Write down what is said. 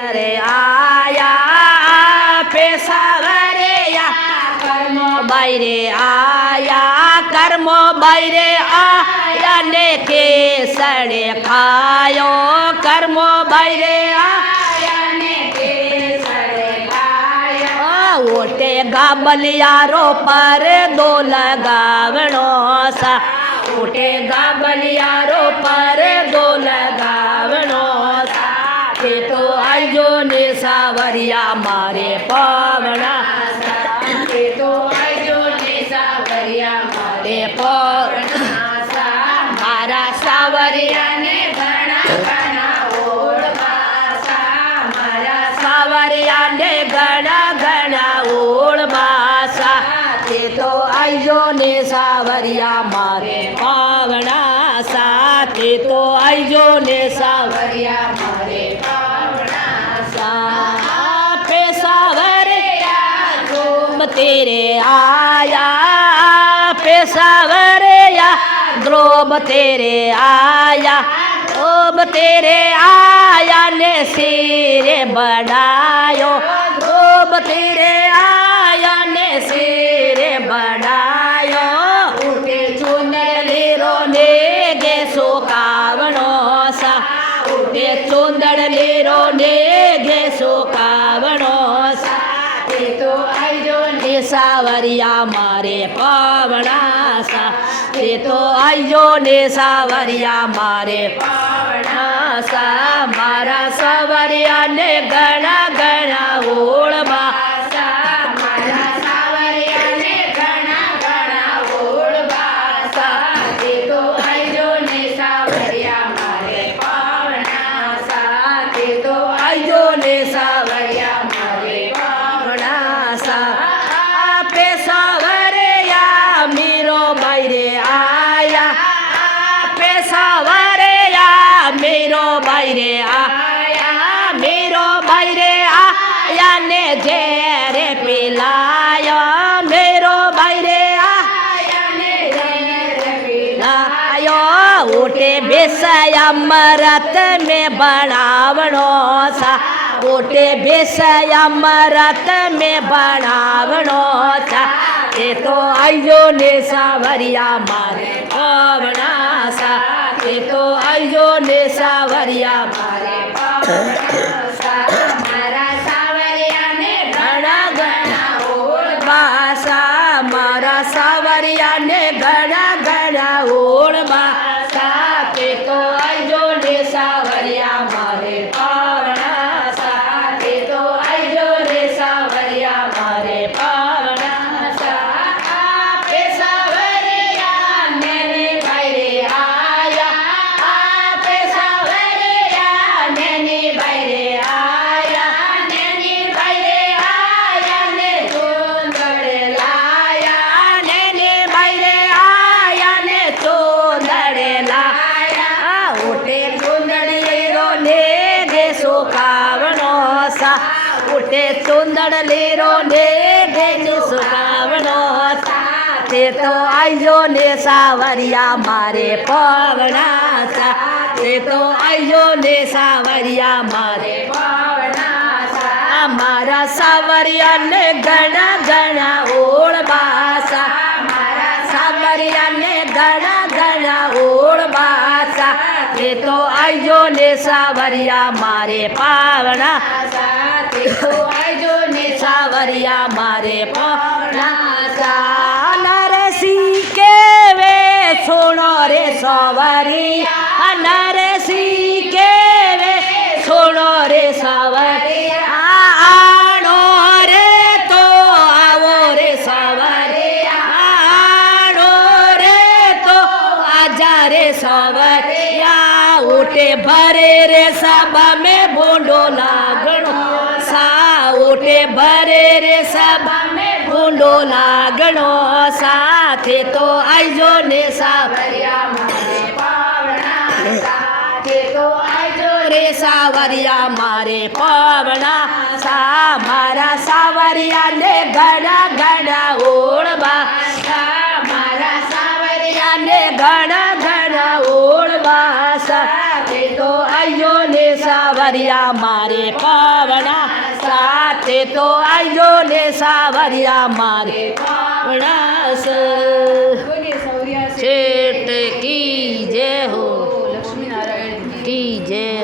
अरे आया पेशावरे कर्मो बैरे आया कर्मो बैरे आया ने के सड़े खायो कर्मो बैरे आया ने के सड़े खायो ओटे गाबलियारो पर दो लगावणो सा ओटे गाबलियारो पर दो लगावणो सा ते तो आयो ने सावरिया मारे पावना ते तो आयो ने सावरिया मारे पावना मारा सावरिया ने घना घना ओळवासा मारा सावरिया ने घना घना ओळवासा ते तो आयो ने सावरिया मारे पावना सा ते तो आयो ने सावरिया मारे पावना सा पेशावरिया द्रोब तेरे आया पेशावरिया द्रोब तेरे आया द्रोब तेरे आया ने सिरे बढ़ायो द्रोब तेरे आया ने सिरे बढ़ायो उठे चुनरी रोने गे सुकावणो सा उठे चुंदड़ी रोने गे सुकावणो सा ते तो आयो ने सावरिया मारे पावना सा ते तो आयो ने सावरिया मारे पावना सा मारा सावरिया ने घना घना ओळवा सा मारा सावरिया ने घना घना ओळवा सा ते तो आयो ने सावरिया मारे पावना सा ते तो आयो ने सावरिया मारे पावना सा पेशावरिया मेरो बैरे आया पेशावरिया मेरो बैरे आया मेरो बैरे आया ने जेरे पिलायो मेरो बैरे आया ने जेरे पिलायो उठे बेसय अमृत में बनावणो सा उठे बेसय अमृत में बनावणो सा ते तो आयो ने सावरिया मारे पावना सा ते तो आयो ने सावरिया मारे पावना सा मारा सावरिया ने घना घना ओळवा सा मारा सावरिया ने घना घना ओळवा सा ते तो आयो ने सावरिया मारे पावना सा ते तो आयो ने सावरिया मारे पावना सा पेशावरिया नेने बैरे आया पेशावरिया नेने बैरे आया नेने बैरे आया ने चोंदड़े लाया नेने बैरे आया ने चोंदड़े लाया उठे चुंदड़ी रोने गे सुकावणो सा उठे चुंदड़ी रोने गे सुकावणो सा ते तो आयो ने सावरिया मारे पावना सा ते तो आयो ने सावरिया मारे पावना सा मारा सावरिया ने घना घना ओळवा सा मारा सावरिया ने घना घना ओळवा सा ते तो आयो ने सावरिया मारे पावना सा ते तो आयो ने सावरिया मारे पावना सा नरसी के वे सुनो रे सावरिया नरसी के वे सुनो रे सावरिया आणो रे तो आवो रे सावरिया आणो रे तो आजा रे सावरिया उठे भरे रे सभा में भोंडो लागणो सा उठे भरे रे सभा में भोंडो लागणो सा ते तो आयो ने सावरिया मारे पावना सा ते तो आयो रे सावरिया मारे पावना सा मारा सावरिया ने घना घना ओळवा सा मारा सावरिया ने घना घना ओळवा सा ते तो आयो ने सावरिया સાવરિયા મારે પાવણા સાથે તો આવજો ને સાવરિયા મારે પાવણા બોલીએ સૌર્યા શેઠ કી જય હો લક્ષ્મીનારાયણ કી જય